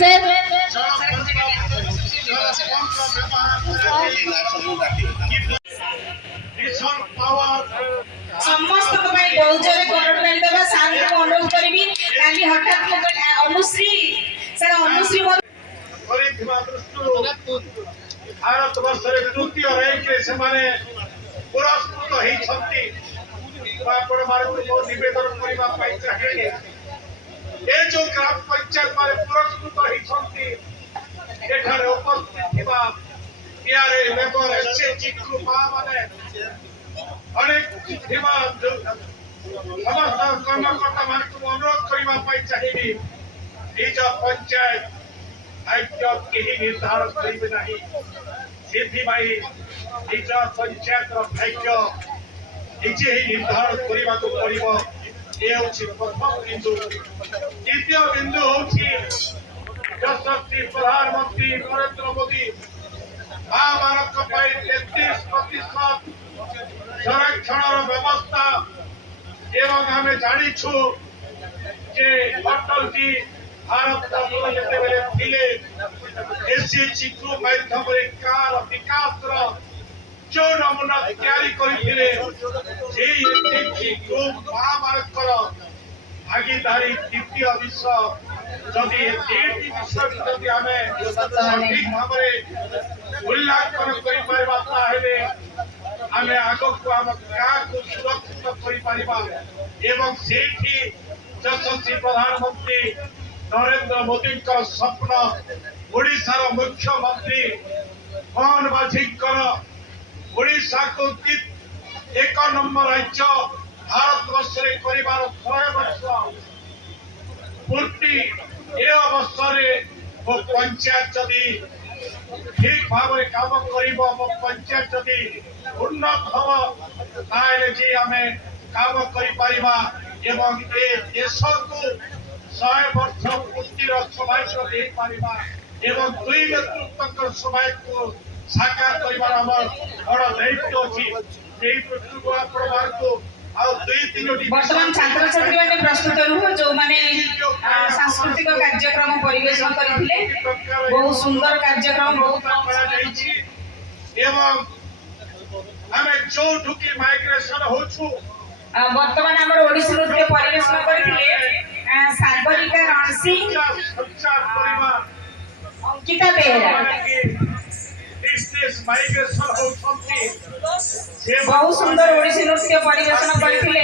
पंचायत समस्त बहुत जोरे करंट देबा सार को अनुरोध करबी काली हठात अनुश्री सर अनुश्री भारत वर्ष तृतीय रैंक से पुरस्कृत होती नवेदन करने चाहिए ये जो ग्राम पंचायत माने पुरस्कृत होती उपस्थित मेम्बर एसएचजी ग्रुप माने अनेक समस्त कर्मकर्ता मान अनुरोध करने चाहिए निज पंचायत भाग्य कहीं निर्धारण करेंगे नहीं से निज पंचायत भाग्य निजे ही निर्धारण करने को पड़ो ये प्रथम बिंदु द्वितीय बिंदु हूँ यशस्वी प्रधानमंत्री नरेंद्र मोदी महाभारत 33% संरक्षण व्यवस्था एवं आम जाचु अटल जी भारत एसएचजी ग्रुप माध्यम कार विकास जो नमूना तैयारी करते ग्रुप महाभारत भागीदारी द्वितीय विश्व जदि विषय जदि आम सठिक भाव मूल्यांकन करते आम आग को आम गाँ को सुरक्षित कर यशस्वी प्रधानमंत्री नरेंद्र मोदी स्वप्न ओडिशार मुख्यमंत्री मोहन माझीकर ओडिशा को एक नंबर राज्य भारत वर्ष में करिबार 100 वर्ष पूर्ति ए अवसर मो पंचायत जदि ठीक भाव काम कर पंचायत जदि उन्नत हम जी आम काम कर देश को 100 वर्ष पूर्तिर सौभाग्य दे पारिबा एवं दुई नेतृत्व सौभाग्य को साकार करिबार हमर बड़ दायित्व अछि एही प्रस्तुत आपन को वर्तमान छात्र छात्री माने प्रस्तुत रुह जो माने सांस्कृतिक कार्यक्रम परिवेशन करथिले बहुत सुंदर कार्यक्रम बहुत एवं हमें जो ढुकी माइग्रेशन होछु वर्तमान हमर ओडिसी नृत्य परिवेशन करथिले सागरिका रणसिंह अंकिता बेहरा बहुत सुंदर ओडिसी नृत्य परिवेशन करथिले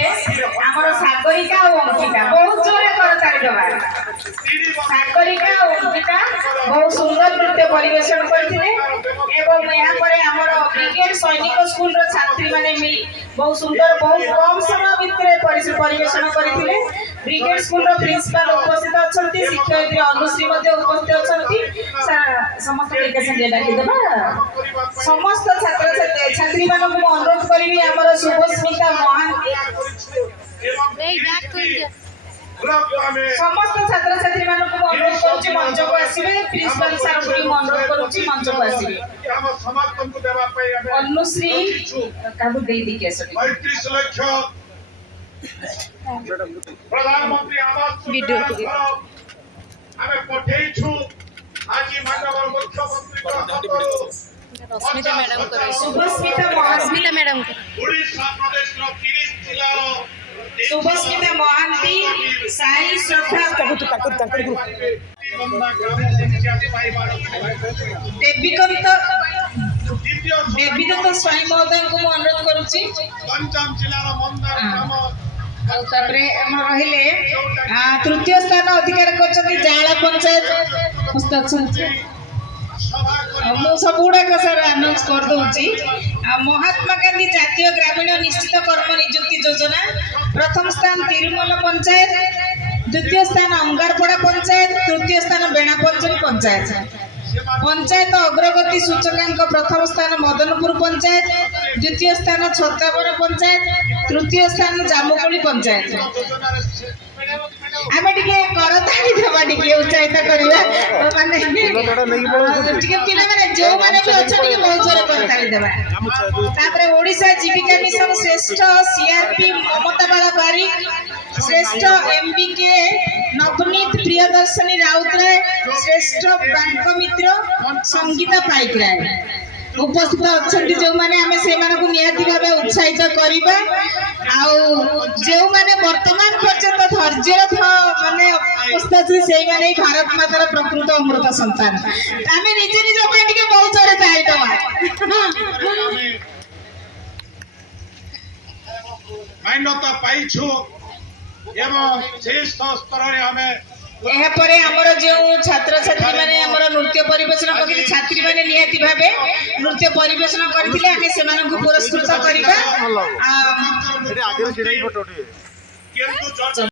हमर सागरिका और अंकिता बहुत जोरे करतारी दबा सागरिका और अंकिता बहुत सुंदर नृत्य परिवेशन करथिले एवं यहाँ पर हमर ब्रिगेड सैनिक स्कूल रो छात्री माने बहुत सुंदर बहुत कम समय भितर परिवेशन करथिले ब्रिगेड स्कूल रो प्रिंसिपल उपस्थित अछंती शिक्षयित्री अनुश्री मध्ये उपस्थित अछंती समस्त एकेसन डाकी देबा समस्त छात्र छात्री मानक को अनुरोध करी हमर शुभस्मिता महांती समस्त छात्र छात्री मानक को अनुरोध करूची मंच को आसीबे प्रिंसिपल सर को अनुरोध करूची मंच को आसीबे हम समर्थन को देबा पई अनुश्री काबू दे दी के 35 लाख प्रधानमंत्री आवास वीडियो हमें पठेई छु आज माननीय मुख्यमंत्री को हातरो रश्मिता मैडम करे शुभस्मिता मैडम ओडिशा प्रदेश रो 30 जिल्ला रो शुभस्मिता महांती साई श्रद्धा देवीदत्त स्वाई महोदय को अनुरोध करूची पंचम जिल्ला रो मंदार ग्राम रहिले तृतीय स्थान अधिकार कर जाला पंचायत सब गुड़ाक सर अनाउंस कर दूची महात्मा गांधी जातीय ग्रामीण निश्चित कर्म नियुक्ति योजना प्रथम स्थान तिरुमल पंचायत द्वितीय स्थान अंगारपड़ा पंचायत तृतीय स्थान बेणापंचमी पंचायत पंचायत अग्रगति सूचकांक प्रथम स्थान मदनपुर पंचायत द्वितीय स्थान छत्तावर पंचायत तृतीय स्थान जामुकोली पंचायत आमे टिके करताली देबा टिके उत्साहित करिया माने टिके पिला माने जो माने भी अच्छा टिके बहुत जोर करताली देबा तापरे ओडिशा जीविका मिशन श्रेष्ठ सीआरपी ममता बाला बारिक श्रेष्ठ एमबीके नवनीत प्रियदर्शनी राउतराय श्रेष्ठ बैंक मित्र संगीता पाइकराय उपस्थित अच्छा जो मैंने आम से निहाती भाव उत्साहित करवा जो मैंने वर्तमान पर्यंत धैर्य माने उपस्थित से माने भारत मातार प्रकृत अमृत संतान आम निजे निज बहुत जोर चाहिए मान्यता पाइछु एवं श्रेष्ठ स्तर रे हमें एहापर आमर जो छात्र छात्री माने आमर नृत्य परिवेशन करथिले छात्री माने निहाती भाबे नृत्य परिवेशन करथिले आमे सेमानकु पुरस्कृत करबा किंतु